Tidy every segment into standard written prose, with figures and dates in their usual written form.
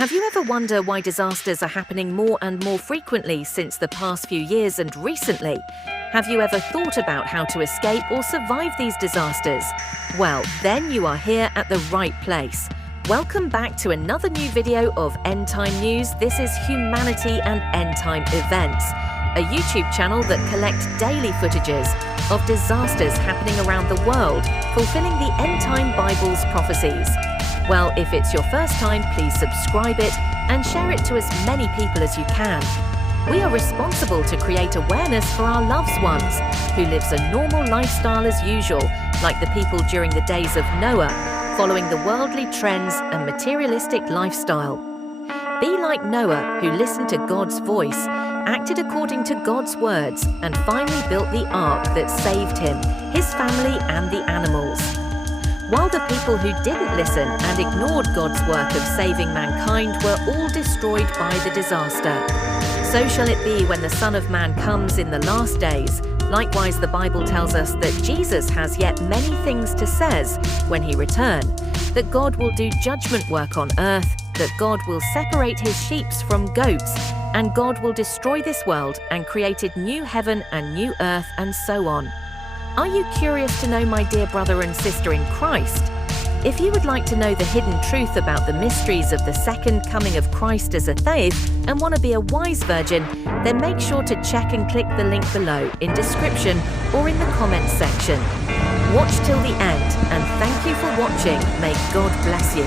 Have you ever wondered why disasters are happening more and more frequently since the past few years and recently? Have you ever thought about how to escape or survive these disasters? Well, then you are here at the right place. Welcome back to another new video of End Time News. This is Humanity and End Time Events, a YouTube channel that collects daily footages of disasters happening around the world, fulfilling the End Time Bible's prophecies. Well, if it's your first time, please subscribe it and share it to as many people as you can. We are responsible to create awareness for our loved ones who lives a normal lifestyle as usual, like the people during the days of Noah, following the worldly trends and materialistic lifestyle. Be like Noah, who listened to God's voice, acted according to God's words, and finally built the ark that saved him, his family, and the animals. While the people who didn't listen and ignored God's work of saving mankind were all destroyed by the disaster. So shall it be when the Son of Man comes in the last days. Likewise, the Bible tells us that Jesus has yet many things to says when he return, that God will do judgment work on earth, that God will separate his sheep from goats, and God will destroy this world and created new heaven and new earth, and so on. Are you curious to know, my dear brother and sister in Christ? If you would like to know the hidden truth about the mysteries of the second coming of Christ as a thief and want to be a wise virgin, then make sure to check and click the link below in description or in the comments section. Watch till the end, and thank you for watching. May God bless you.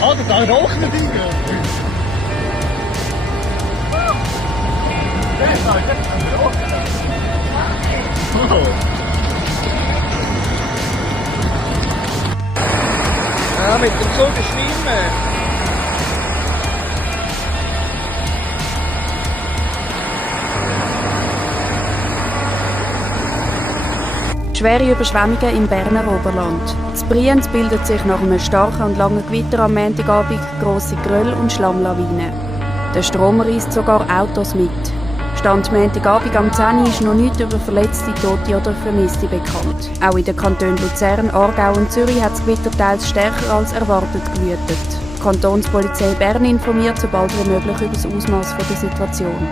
Oh, dat hangt hoog in de dingen. Kijk nou, kijk nou. Ja, mit dem Zug schwimmen. Schwere Überschwemmungen im Berner Oberland. In Brienz bildet sich nach einem starken und langen Gewitter am Montagabend grosse Geröll- und Schlammlawinen. Der Strom reißt sogar Autos mit. Stand Montagabend am 10 Uhr ist noch nichts über Verletzte, Tote oder Vermisste bekannt. Auch in den Kantonen Luzern, Aargau und Zürich hat das Gewitter teils stärker als erwartet gewütet. Die Kantonspolizei Bern informiert sobald wie möglich über das Ausmaß der Situation.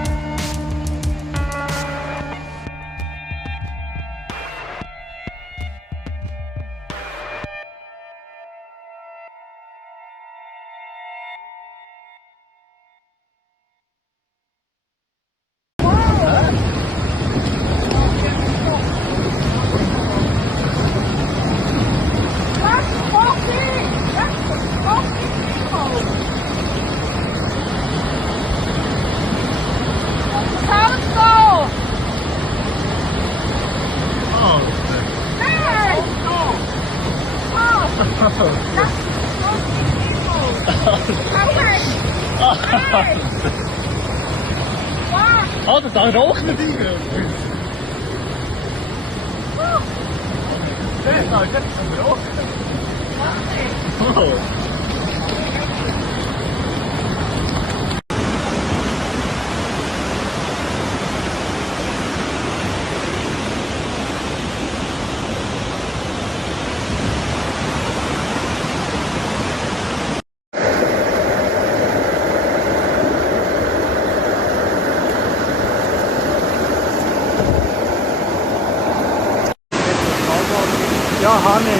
Oh, dat hangt hoog in de dingen. Kijk nou, kijk nou. Ja, Hanne.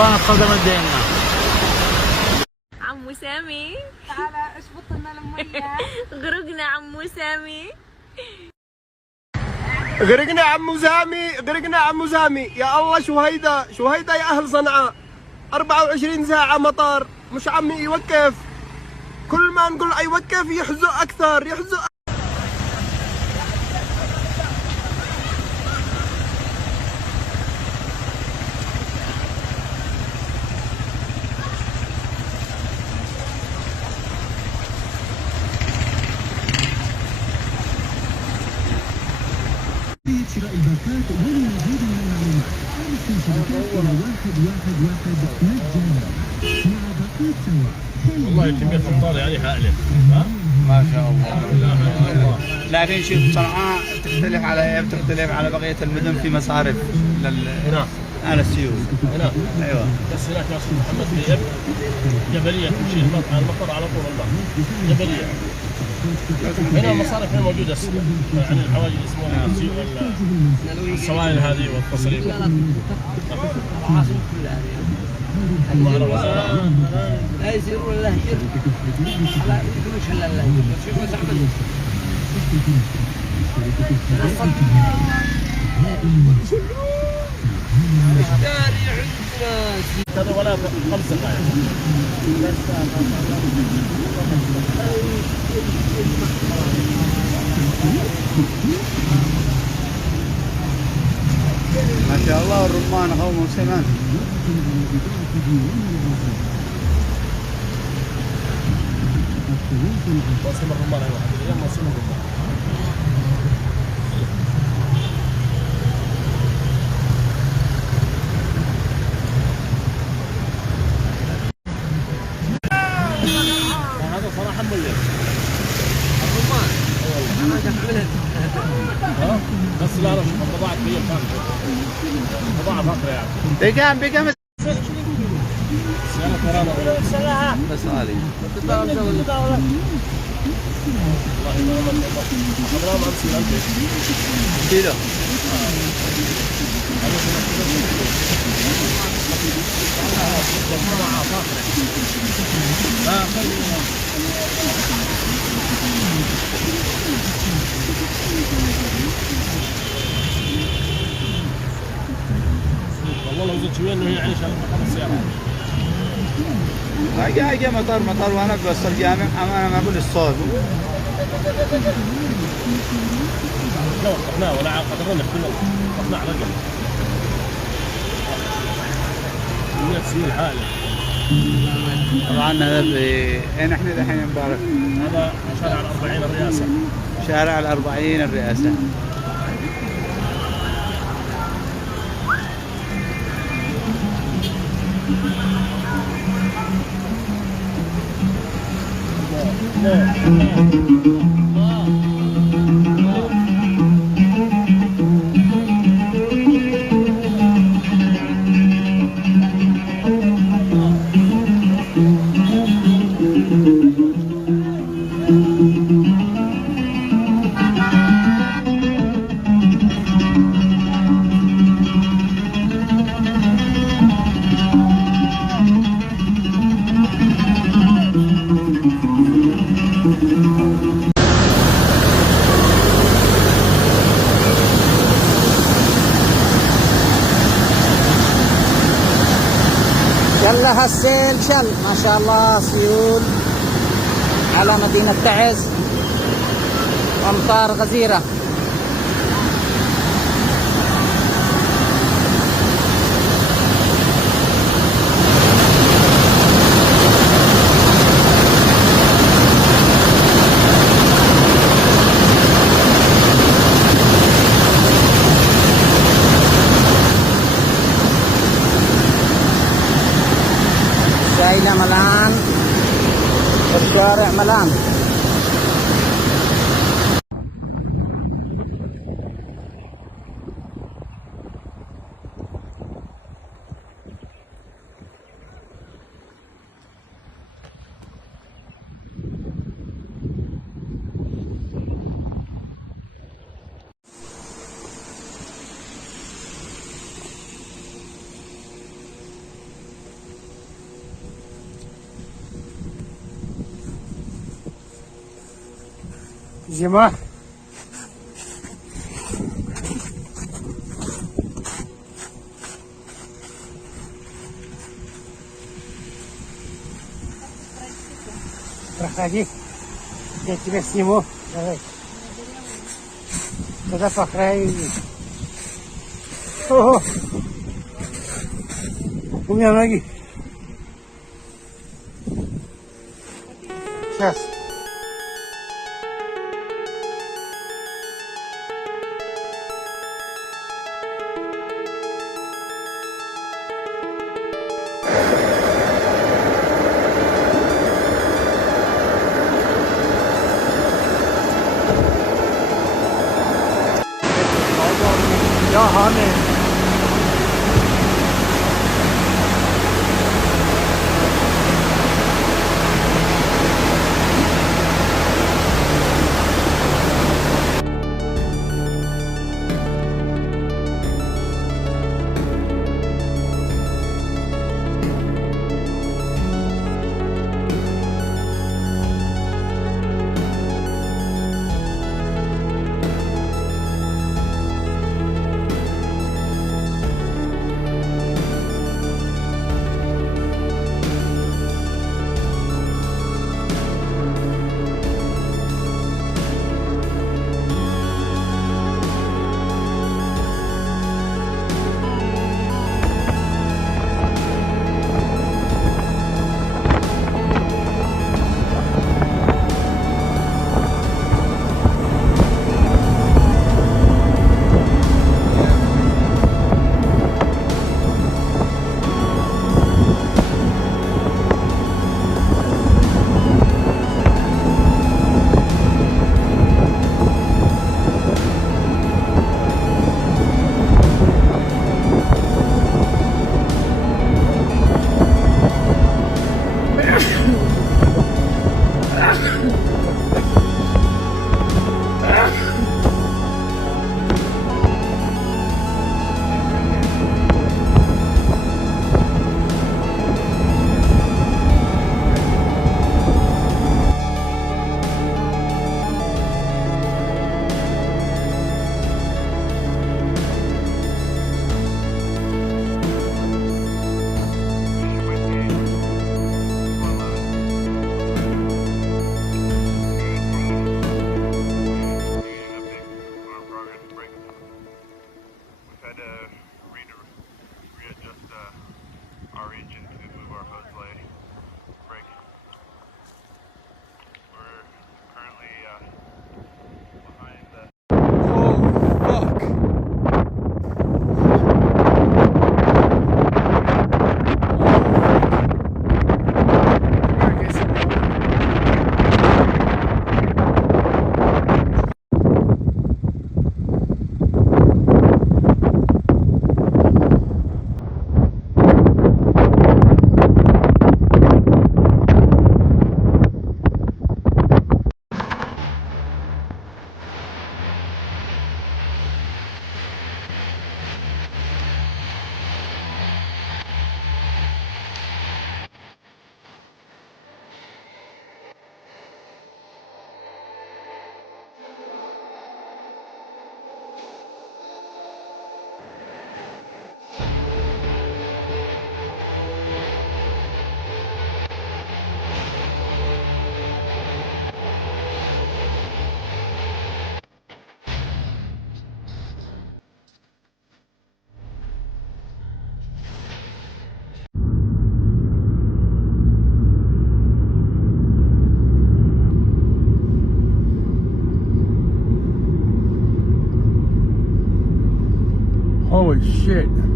رمضان تقدم الدينا. عمو سامي تعالى اشبط لنا المية. غرقنا عمو سامي. غرقنا عمو سامي، غرقنا عمو سامي. يا الله شو هيدا يا أهل صنعاء. 24 ساعة مطر، مش عم يوقف. كل ما نقول يوقف يحزق أكثر يحزق. شراء الباقات ولمزيد من المعلومات ارسل شبكات إلى 111 مجانا مع باقات سوا. والله كمية أمطار يعني هائلة. ما شاء الله. لكن شوف صنعاء بتختلف على بقية المدن في مصارف هنا على السيول. هنا ايوه. بس هناك يا أستاذ محمد في جبلية تمشي المطر على طول الله. جبلية. هنا المصارف هنا موجودة يعني الحواجز اسمها السوائل هذه والتصريف. لا يصير ولا يهجر. لا يدوش الا الله يهجر. شوفوا تعملوا. هذا ولا 5 دقائق. ما شاء الله الرمان هو موسمان. موسم الرمان ايوه اليوم موسم الرمان. هذا صراحة مليح. الرمان. والله. بس لا رش بضاعة بيوم فاخرة. بضاعة فاخرة يعني. بكم سنة كورونا. بس هذه. كيلو. والله لو زدت شوية انه هي يعني 5 سيارات. هاي مطر وانا بوصل جامع انا ما اقول الصوت. لا وقفناه ولا قدرنا نحكي وقفنا على رجل. كمية سيول هائلة. طبعا هذا اين احنا الحين مبارك؟ هذا شارع 40 الرئاسة. شارع 40 الرئاسة. يلا هالسيل شل ما شاء الله سيول على مدينة تعز أمطار غزيرة. شايلة ملان والشارع ملان. الزمة. Проходи, я тебя сниму. Давай. Туда по краю иди. Ого! У меня ноги. Сейчас. Ja, Hanne. Holy shit.